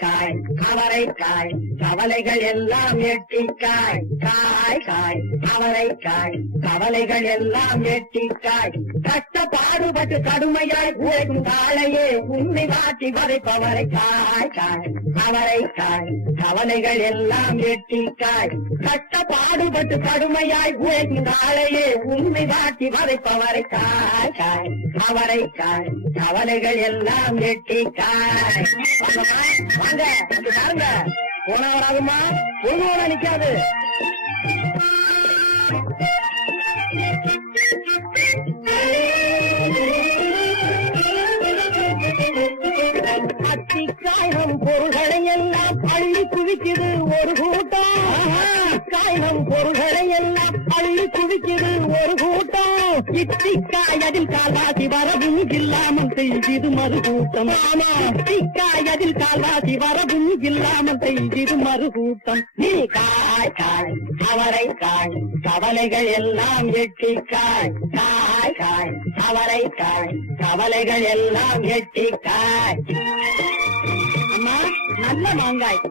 காய் அவரைக்காய் கவலைகள் எல்லாம் எட்டிக்காய். காய் காய் அவரைக்காய் கவலைகள் எல்லாம் எட்டிக்காய். கஷ்டப்பாடுபட்டு கடுமையாய் உழைக்கும் காலையே உண்மை மாற்றி வரைப்பவரை. காய் காய் அவரைக்காய் கவலைகள் எல்லாம் எட்டிக்காய். கஷ்டப்பாடுபட்டு கடுமையாய் உழைக்கும் காலையே உண்மை மாற்றி வரைப்பவரை. காய் காய் அவரைக்காய் கவலைகள் எல்லாம் எட்டிக்காய். வாங்க வந்து பாருங்க, போனா வராதுமா, பொழுதுவோட நிக்காது. அத்திக்காயம் பொருள்களை எல்லாம் அள்ளி குவிக்குது ஒரு கூட்டம். காயம் பொருள்களை எல்லாம் அள்ளி குவிக்குது ஒரு கூட்டம். இத்திக்காயதில் கால்வாசி வரவும் இல்லாமல் செய்து மறு கூட்டம். ஆமா, இத்திக்காயதில் கால்வாசி வரவும் இல்லாமல் செய்து மறு கூட்டம். நீ காய் காய் அவரைக்காய் கவலைகள் எல்லாம் எட்டிக்காய். காய் காய் அவரைக்காய் கவலைகள் எல்லாம் எட்டிக்காய். அம்மா, நல்ல மாங்காய்,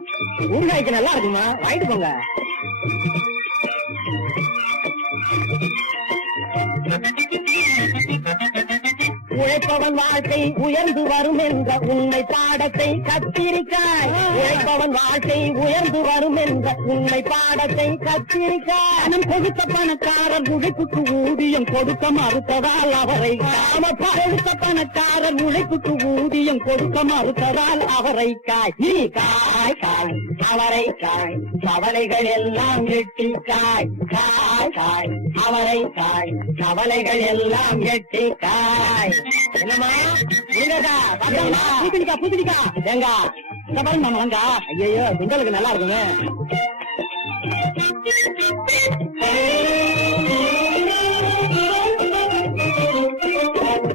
ஊறுகாய்க்கு நல்லா இருக்குமா, வாங்கிட்டு போங்க. உழைப்பவன் வாழ்க்கை உயர்ந்து வரும் என்ற உண்மை பாடத்தை கத்திரிக்காய். உழைப்பவன் வாழ்க்கை உயர்ந்து வரும் என்ற உண்மை பாடத்தை கத்திரிக்காய். பணம் கொடுத்த பணக்காரர் உழைப்புக்கு ஊதியம் கொடுக்க மறுத்ததால் அவரை. கொடுத்த பணக்காரர் உழைப்புக்கு ஊதியம் கொடுக்க மறுத்ததால் அவரைக்காய். நீ காய் காய் அவரைக்காய் கவலைகள் எல்லாம் எட்டிக்காய். காய் காய் அவரைக்காய் கவலைகள் எல்லாம் எட்டிக்காய். என்னமா பூசணிக்கா பூசணிக்கா ஏங்கா இந்த பாருங்க மாமா வாங்க. ஐயோ, குண்டலுக்கு நல்லா இருக்குங்க.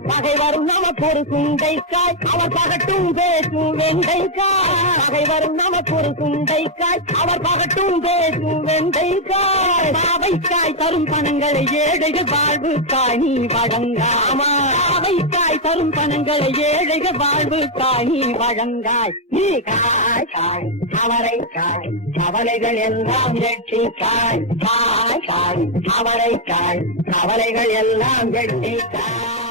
பகை வரும் நமக்கு ஒரு சுண்டைக்காய், அவர் பகட்டும் பேசும் வெண்டைக்காய். பகை வரும் நமக்கு ஒரு சுண்டைக்காய், அவர் பகட்டும் பேசும் வெண்டைக்காய். பாவைக்காய் தரும் பணங்களை ஏழைகள் வாழ்வுக்காய் நீ வழங்காமா. பாவைக்காய் தரும் பணங்களை ஏழைகள் வாழ்வுக்காய் நீ வழங்காய். நீ காய் காய் அவரைக்காய் கவலைகள் எல்லாம் எட்டிக்காய். காய் காய் அவரைக்காய் கவலைகள் எல்லாம் எட்டிக்காய்.